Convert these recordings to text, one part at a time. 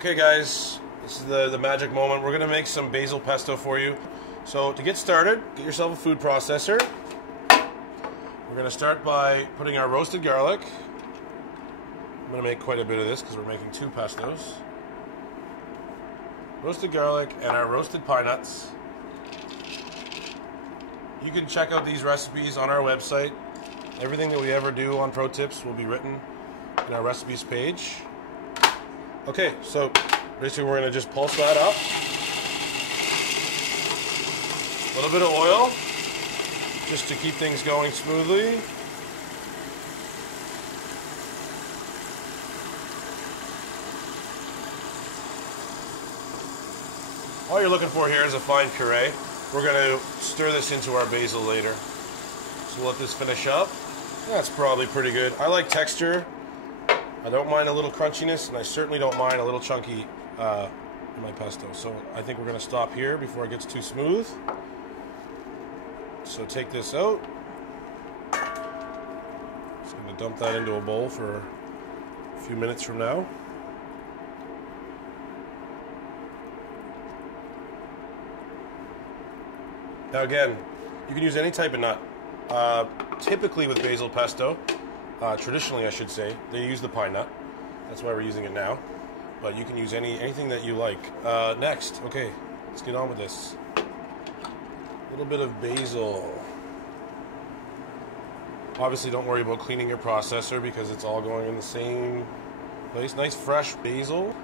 Okay guys, this is the magic moment. We're going to make some basil pesto for you. So to get started, get yourself a food processor. We're going to start by putting our roasted garlic. I'm going to make quite a bit of this because we're making 2 pestos. Roasted garlic and our roasted pine nuts. You can check out these recipes on our website. Everything that we ever do on Pro Tips will be written in our recipes page. Okay, so basically we're going to just pulse that up. A little bit of oil, just to keep things going smoothly. All you're looking for here is a fine puree. We're going to stir this into our basil later. So we'll let this finish up. That's probably pretty good. I like texture. I don't mind a little crunchiness, and I certainly don't mind a little chunky in my pesto. So I think we're going to stop here before it gets too smooth. So take this out. Just going to dump that into a bowl for a few minutes from now. Now again, you can use any type of nut. Typically with basil pesto, traditionally I should say, they use the pine nut. That's why we're using it now. But you can use anything that you like. Next, okay, let's get on with this. A little bit of basil. Obviously don't worry about cleaning your processor because it's all going in the same place. Nice fresh basil.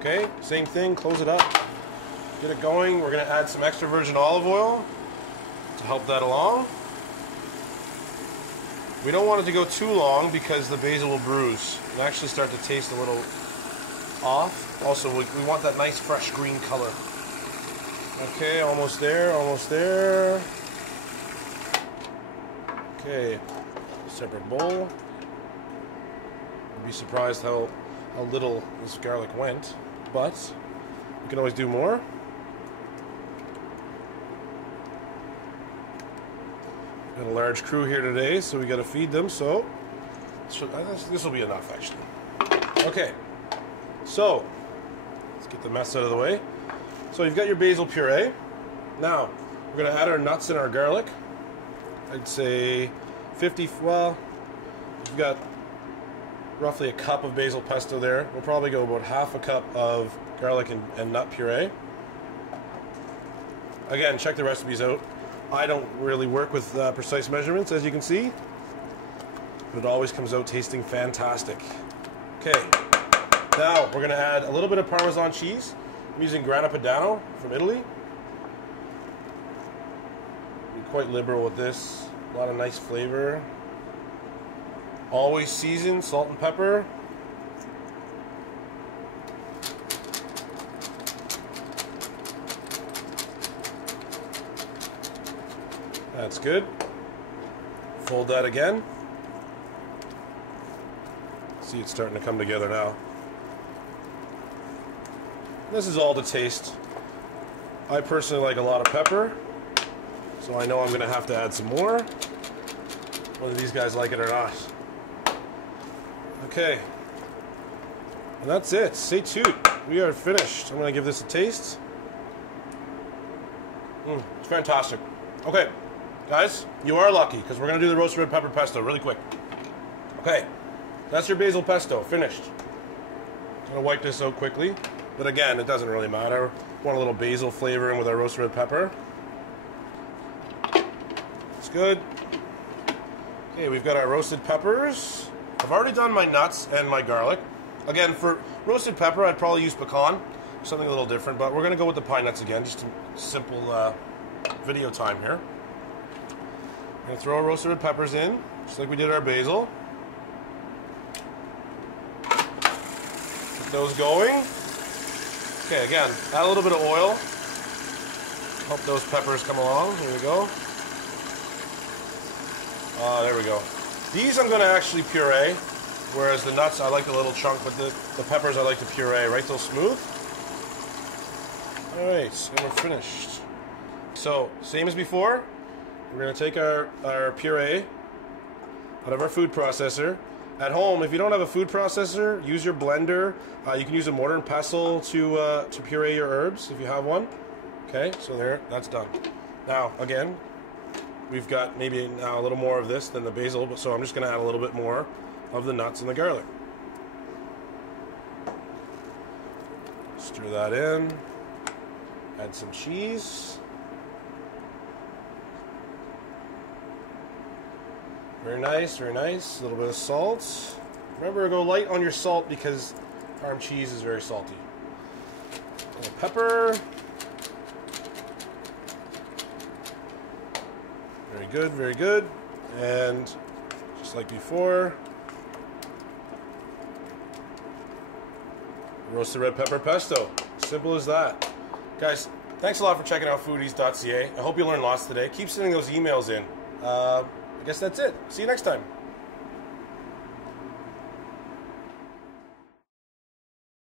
Okay, same thing, close it up. Get it going. We're going to add some extra virgin olive oil to help that along. We don't want it to go too long because the basil will bruise and actually start to taste a little off. Also, we want that nice fresh green color. Okay, almost there, almost there. Okay, separate bowl. You'd be surprised how little this garlic went, but we can always do more. Got a large crew here today, so we got to feed them, so this will be enough actually. Okay, so let's get the mess out of the way. So you've got your basil puree. Now we're going to add our nuts and our garlic. I'd say 50, well, you've got roughly a cup of basil pesto there. We'll probably go about half a cup of garlic and nut puree. Again, check the recipes out. I don't really work with precise measurements, as you can see, but it always comes out tasting fantastic. Okay, now we're going to add a little bit of Parmesan cheese. I'm using Grana Padano from Italy. Be quite liberal with this. A lot of nice flavor. Always seasoned, salt and pepper. That's good. Fold that again. See, it's starting to come together now. This is all to taste. I personally like a lot of pepper, so I know I'm going to have to add some more, whether these guys like it or not. Okay. And that's it. Stay tuned. We are finished. I'm going to give this a taste. It's fantastic. Okay. Guys, you are lucky because we're going to do the roasted red pepper pesto really quick. Okay, that's your basil pesto, finished. I'm going to wipe this out quickly, but again, it doesn't really matter. Want a little basil flavor in with our roasted red pepper. It's good. Okay, we've got our roasted peppers. I've already done my nuts and my garlic. Again, for roasted pepper, I'd probably use pecan, something a little different, but we're going to go with the pine nuts again, just a simple video time here. I'm going to throw our roasted red peppers in, just like we did our basil. Get those going. Okay, again, add a little bit of oil. Help those peppers come along. Here we go. There we go. These I'm going to actually puree, whereas the nuts I like a little chunk, but the peppers I like to puree right till smooth. Alright, and we're finished. So, same as before. We're going to take our puree out of our food processor, At home, if you don't have a food processor, use your blender. You can use a mortar and pestle to puree your herbs if you have one. Okay, so there, that's done. Now, again, we've got maybe now a little more of this than the basil, but so I'm just going to add a little bit more of the nuts and the garlic. Stir that in. Add some cheese. Very nice, very nice. A little bit of salt. Remember, go light on your salt because farm cheese is very salty. A little pepper. Very good, very good. And just like before, roasted red pepper pesto. Simple as that. Guys, thanks a lot for checking out foodease.ca. I hope you learned lots today. Keep sending those emails in. I guess that's it. See you next time.